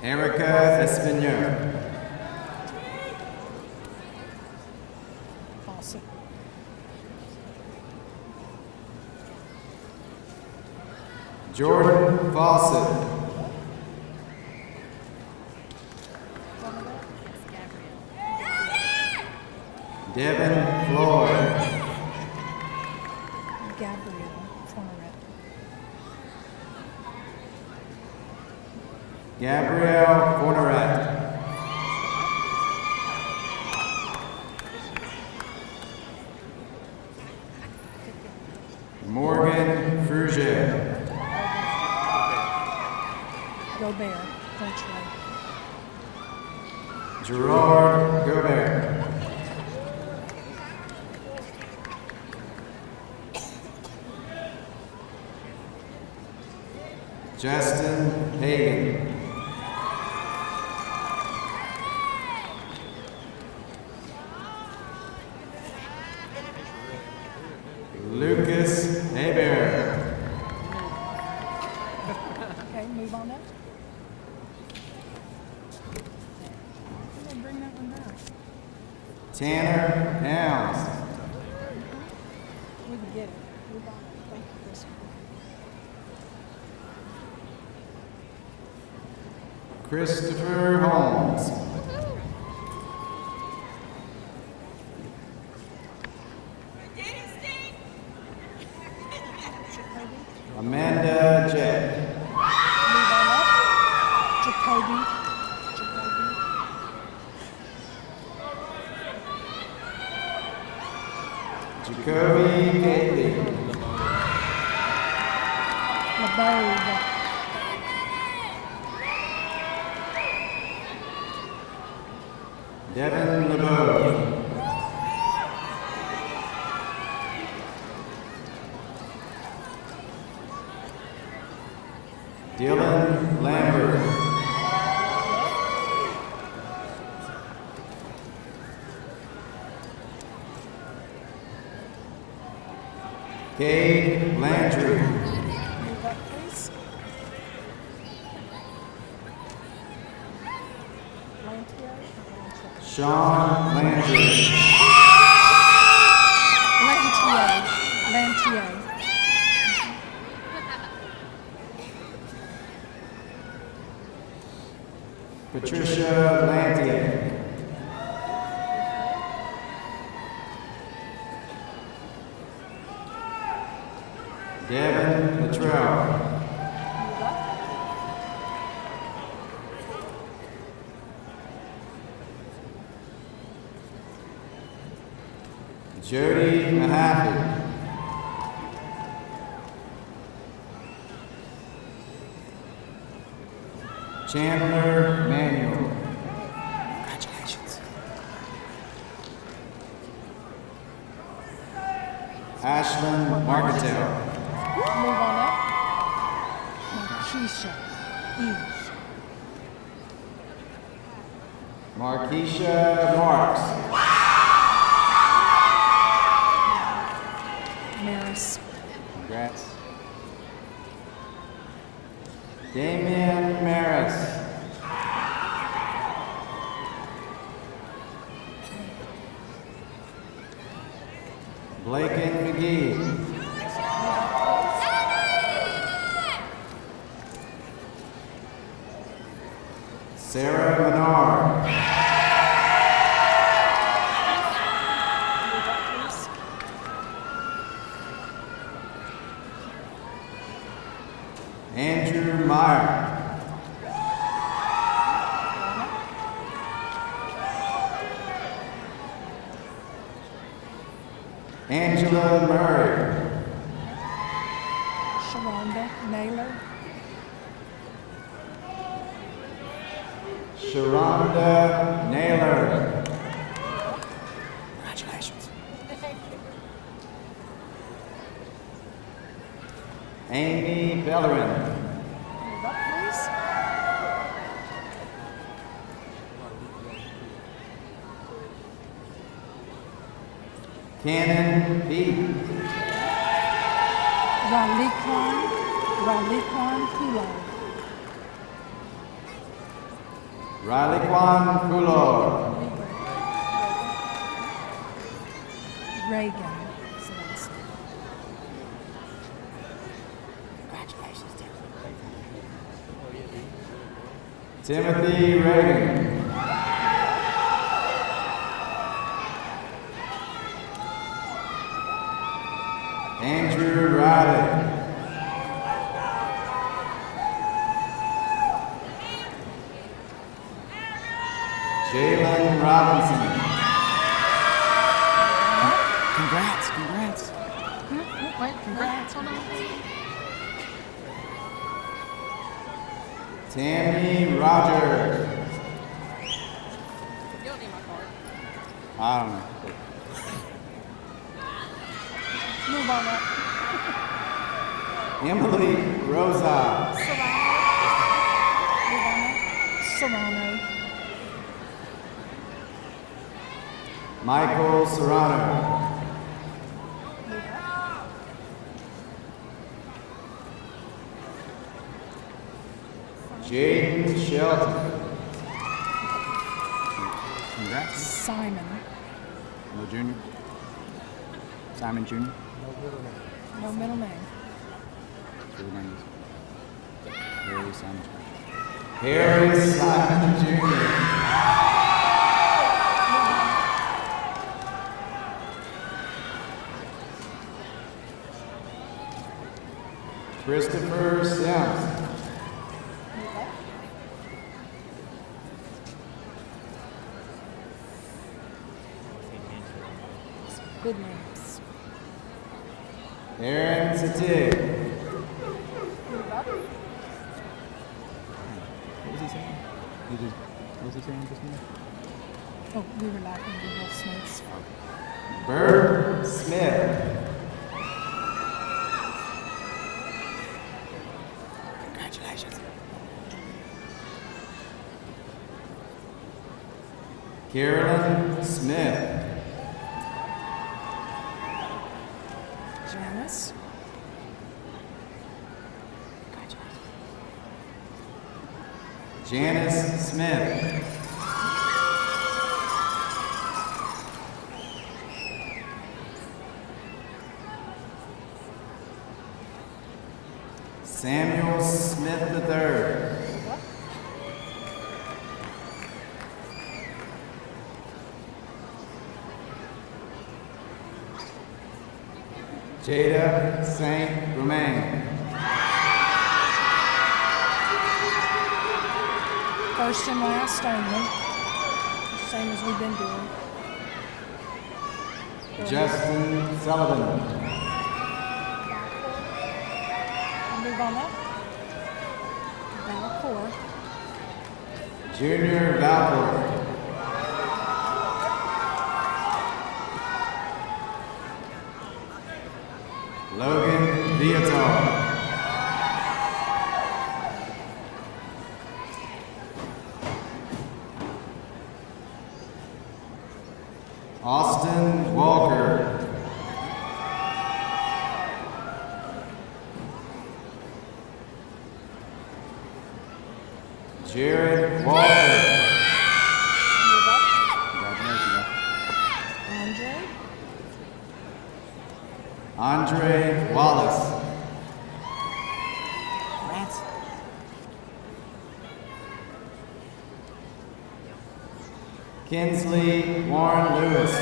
Erica Espino. Fawcett. Jordan Fawcett. Devin Floyd. Gabrielle Fourneret. Gabrielle Fourneret. Morgan Frugier. Gobert. Virtually. Gerard Gobert. Justin Hagan. Lucas Hebert. Okay, move on up. Bring that one back. Tanner Helms. We can get it. Move on up. Thank you, Chris. Christopher Holmes. Amanda Jett. Move on up. Jacoby. Jacoby Gately. LeBove. Devin LeBeau. Cade Landry. Move up, please. Lantier. Sean Landry. Lantier. Lantier. Patricia Lantier. Devin Luttrell. Jody Mahaffey. Chandler Manuel. Congratulations. Ashlyn Marketel. Move on up. Markeisha. E. Markeisha Marks. Maris. Congrats. Damian Maris. Blaken McGee. Sarah Menard. Move up, please. Andrew Meyer. Angela Murray. Sharonda Naylor. Sharonda Naylor. Congratulations. Amy Bellerin. Move up, please. Cannon Pete. Ralikwan Pulo. Riley Kwan Pulo. Reagan. Celeste. Congratulations, Timothy Reagan. Andrew Riley. Jalen Robinson. Congrats. Wait, congrats. Hold on. Tammy Rogers. You don't need my card. I don't know. Move on up. Emily Rosa. Move on up. Serrano. Michael Serrano. Jaden Shelton. Congrats. Simon. No Jr. Simon Jr. No middle name. Harry Simon Jr. Harry Simon Jr. Christopher Sims. Good names. Aaron Satig. Move up. What was he saying? What was he saying just now? Oh, we were laughing at Will Smith's. Bert Smith. Congratulations. Carolyn Smith. Janice. Janice Smith. Samuel Smith III. Jada Saint Romain. First and last only. Same as we've been doing. Justin Sullivan. Move on up. Valcourt. Junior Valcourt. Logan Viator. Austin Walker. Jared Walker. Move up. Congratulations. Andre. Andre Wallace. Rats. Kinsley Warren Lewis.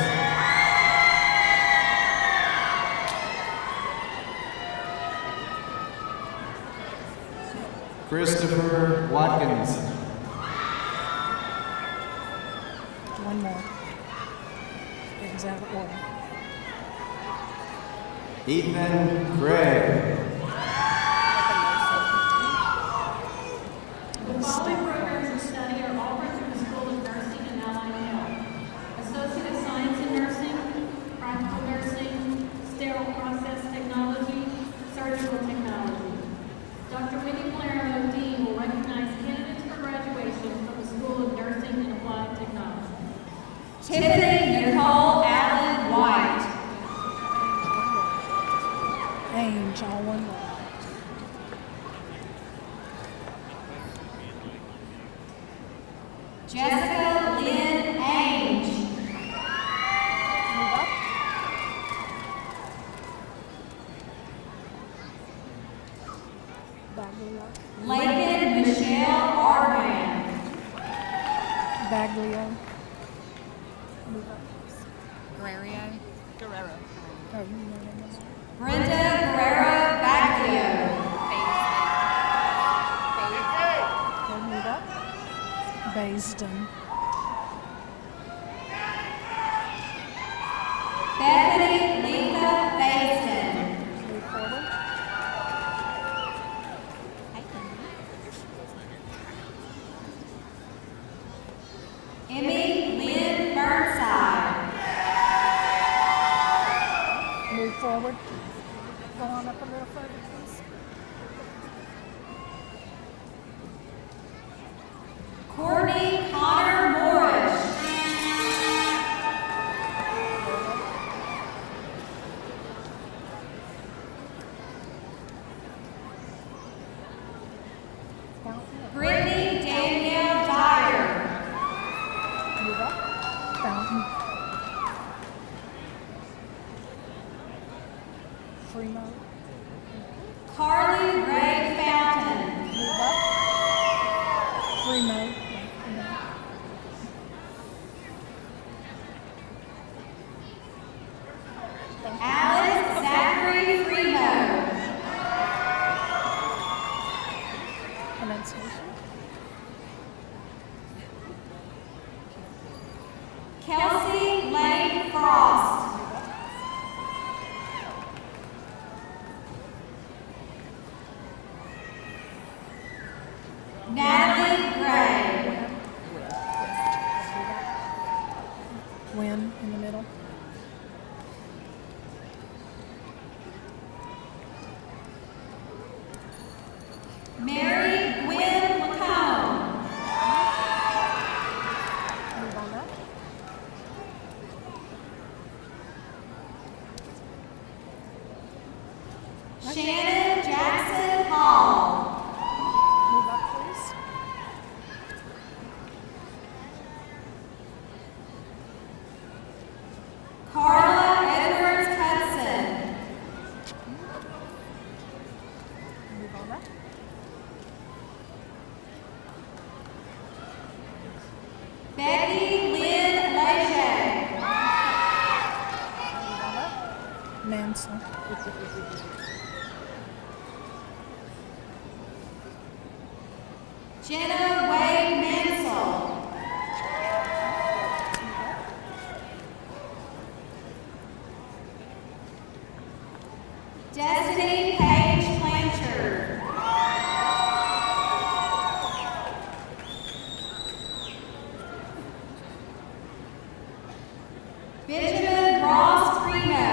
Christopher Watkins. One more. It was out of order. Ethan Craig. The following programs of study are offered through the School of Nursing and Allied Health: Associate of Science in Nursing, Practical Nursing, Sterile Process Technology, Surgical Technology. Dr. Whitney Palermo, Dean, will recognize candidates for graduation from the School of Nursing and Applied Technology. Tiffany Nicole Allen White. Ainge, all one word. Jessica Lynn Ainge. Move up. Baglio. Lakin Michelle Argan. Baglio. Move up. Guerrero. Oh, no. Brenda Guerrero Baglio. Okay, move up. Basden. Bethany Lisa Basin. Move forward. Emmy Lynn Burnside. Move forward. Go on up a little further, please. Courtney Connor Morris. Brittany Danielle Dyer. Move up. Fountain. Fremont. Carly Ray Fountain. Move up. Fremont. Alice Zachary Fremo. Pronunciation. Kelsey Lane Frost. Natalie Gray. Win in the middle. Mary Gwen Lacombe. Move on up. Shannon Jackson Hall. Move up, please. Carla Edwards Hudson. Move on up. Becky Lynn Leger. Move on up. Mansell. Jenna Wade Mansell. Destiny Paige Blanchard. Benjamin Ross Primo.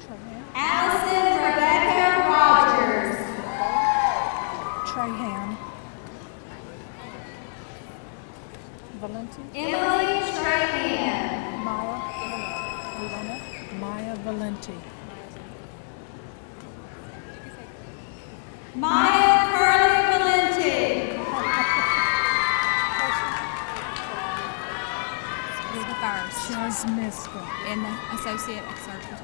Trahan. Allison Rebecca Rogers. Trahan. Valenti. Emily Strahan. Maya. Move on up. Maya Valenti. Maya Curley Valenti. Chaz Miska. and the Associate of Surgeon.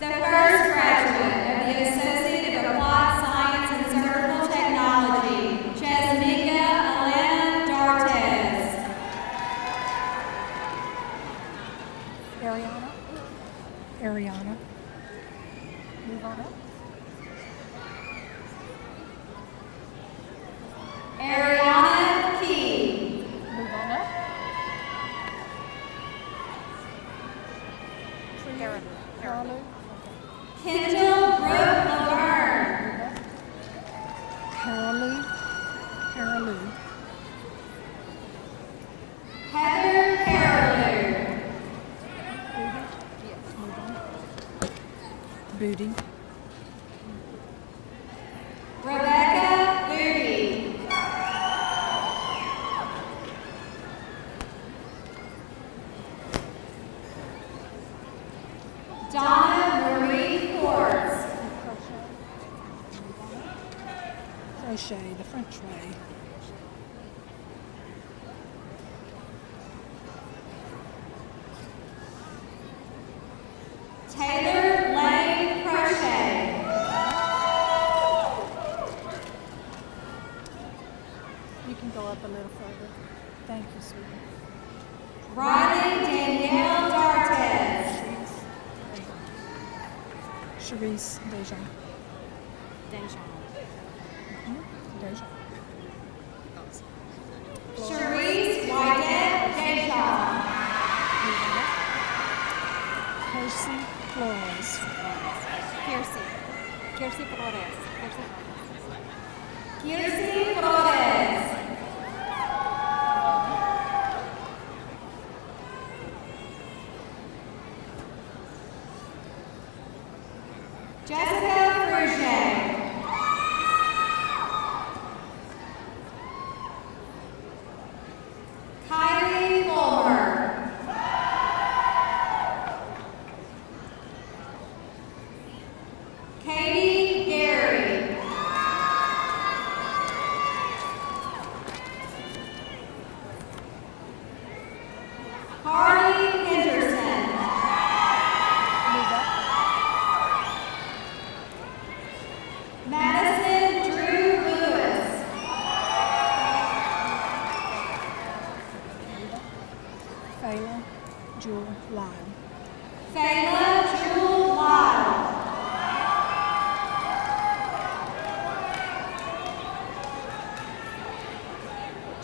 The first graduate of the Associate of Applied Science and Surgical Technology, Chesmika Alana Dartez. Ariana. Ariana. Move on up. Ariana Key. Move on up. Carly. Kendall Brooke Laverne. Carolee. Carolee. Heather Carolou. Move on. Booty. Rebecca Booty. Donna Marie Quartz. Crochet the French way. Taylor Lane Crochet. You can go up a little further. Thank you, sweetie. Riley Danielle Dartez. Cherise Dejan. Dejan. Dejan. Cherise Wydette Deschamps. Percy Flores. Kiersey Flores. Kiersey Flores. Jessica Fruget. Kylie Fulmer. Katie Gary. Harley Henderson. Move up. Madison Drew Lewis. Fayla Jewel Lyle. Fayla Jewel Lyle.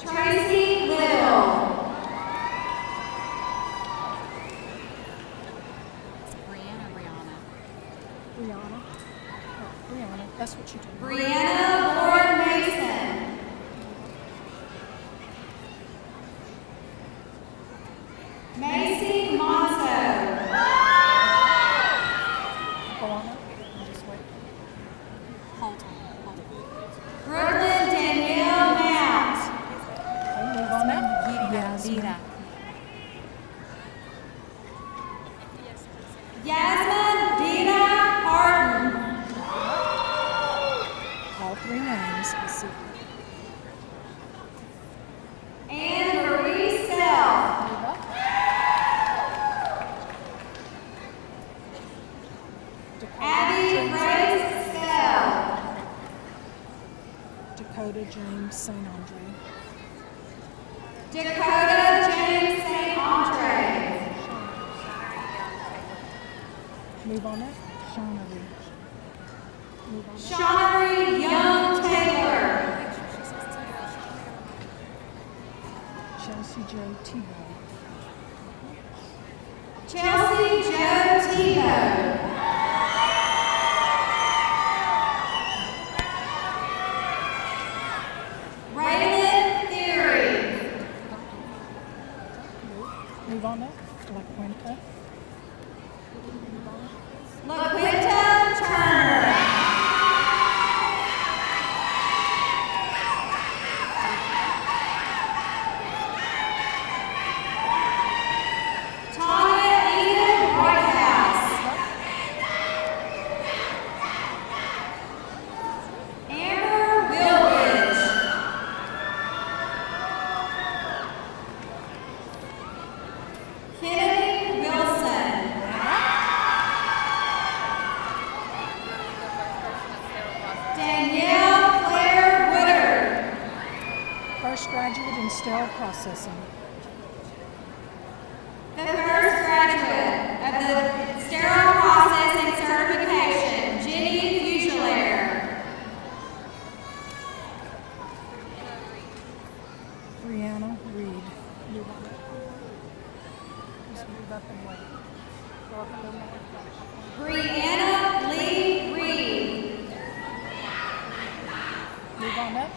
Tracy Little. Brianna. Brianna. Oh, Brianna. That's what you do. Brianna Lauren Mason. Macy Monso. Go on up. And just wait. Hold on. Brooklyn Danielle Mount. Okay, move on up. Yasmin. Vida. Dakota James St. Andre. Dakota James St. Andre. Move on it. Shauna Reed. Move on it. Shawnery Young Taylor. Chelsea Joe Tebow. Chelsea Joe Tebow. Raylan Theory. Move on it. La Quinta. LaQuinta Turner. Tanya Edith Whitehouse. Amber Wilbridge. Kennedy Wilson. Danielle Claire Woodard. First graduate in sterile processing. The first graduate of the sterile processing certification, Jenny Fugelaire. Brianna Reed. Move on it. Just move up and wait. Go up a little more. Brianna Lee Reed. Move on up.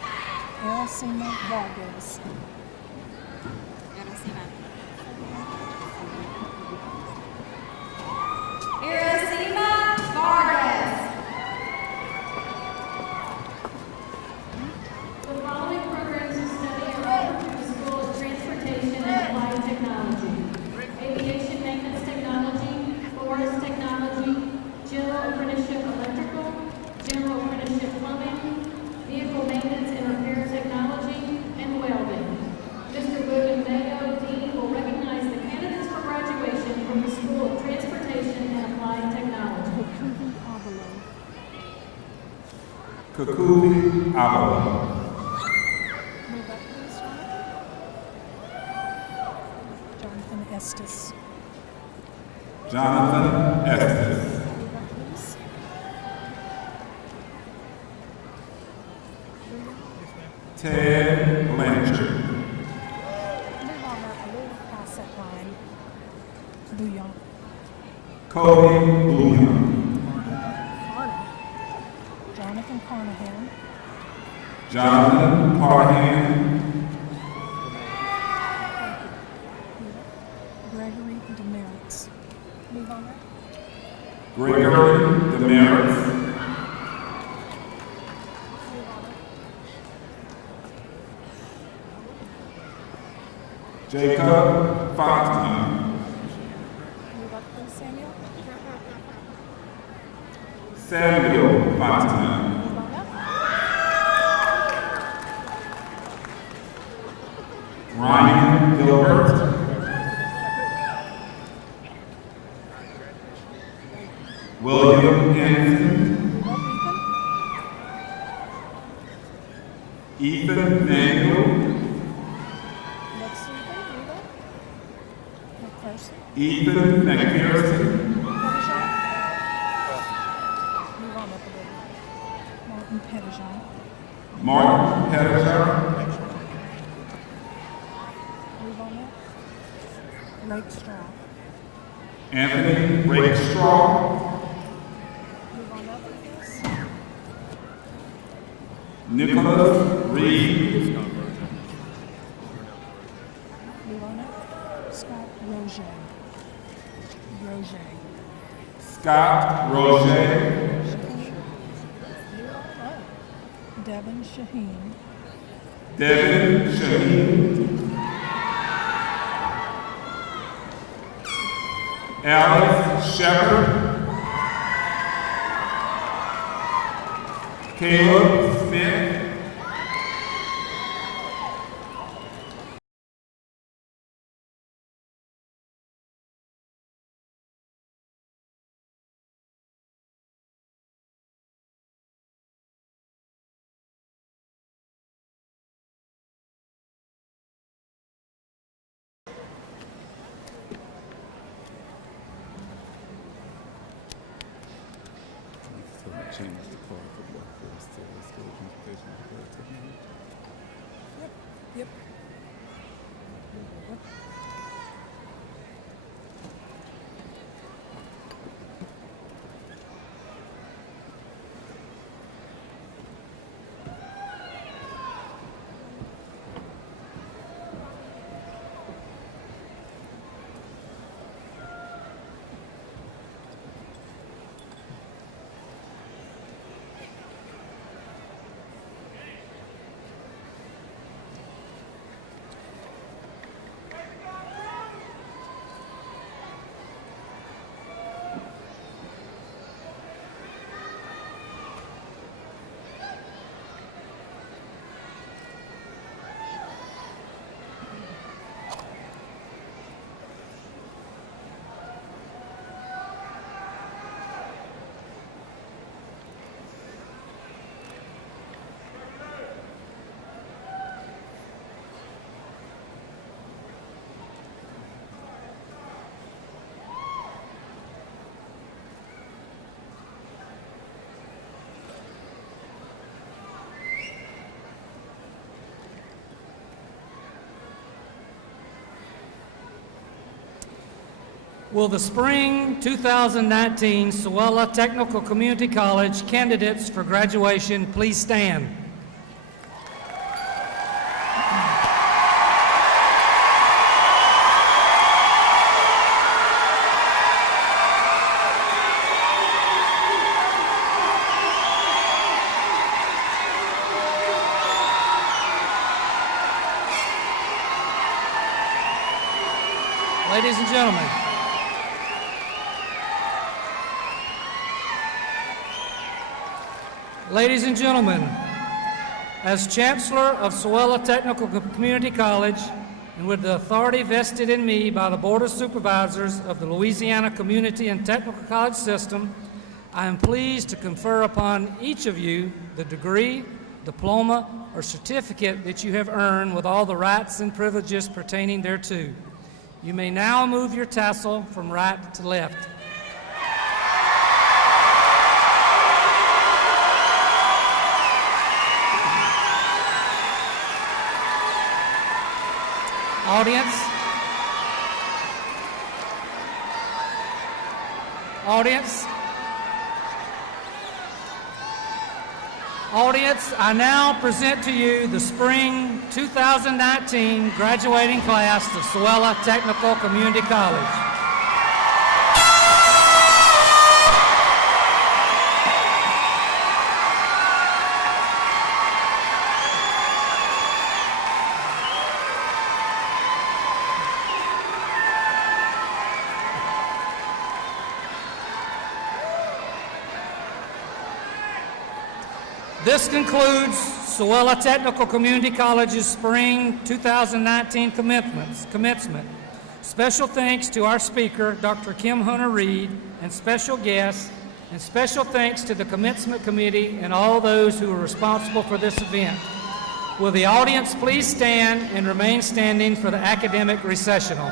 Elcima Vargas. Iracema Vargas. The following programs of study are offered through the School of Transportation and Applied Technology: Aviation Maintenance Technology, Forest Technology, General Apprenticeship Electrical, General Apprenticeship Plumbing, Vehicle Maintenance and Repair Technology, and Welding. Mr. William Mayo, Dean, will recognize the candidates for graduation from the School of Transportation and Applied Technology. Kukuvi Avalo. Kakuvi Avalo. Move up, please, Jonathan Estes. Jonathan Estes. Move up, please. Ted Blanchard. Move on up a little past that line. Bouillon. Cody Bouillon. Carter. Jonathan Carnahan. Jonathan Parham. Gregory Demerits. Move on up. Gregory Demerits. Jacob Fontaine. Move up, please, Samuel. Samuel Fontaine. Move on up. Ryan Gilbert. William Henson. Move up, Ethan. Ethan Manuel. Next Ethan, move up. McPherson. Ethan McPherson. Pettijohn. Move on up a little. Martin Pettijohn. Martin Pettijohn. Move on up. Lake Straw. Anthony Rakestraw. Move on up, please. Nicholas Reed. Move on up. Scott Roger. Roger. Scott Roger. Move on up. Devin Shaheen. Devin Shaheen. Alex Shepard. Caleb Smith. change the call for workforce to school transportation. Yep. Will the spring 2019 Sahuela Technical Community College candidates for graduation please stand? Ladies and gentlemen, ladies and gentlemen, as Chancellor of Sahuela Technical Community College, and with the authority vested in me by the Board of Supervisors of the Louisiana Community and Technical College System, I am pleased to confer upon each of you the degree, diploma, or certificate that you have earned with all the rights and privileges pertaining thereto. You may now move your tassel from right to left. Audience, I now present to you the spring 2019 graduating class of Sahuela Technical Community College. This concludes Sahuela Technical Community College's spring 2019 commencement. Special thanks to our speaker, Dr. Kim Hunter-Reid, and special guests, and special thanks to the commencement committee and all those who were responsible for this event. Will the audience please stand and remain standing for the academic recessional?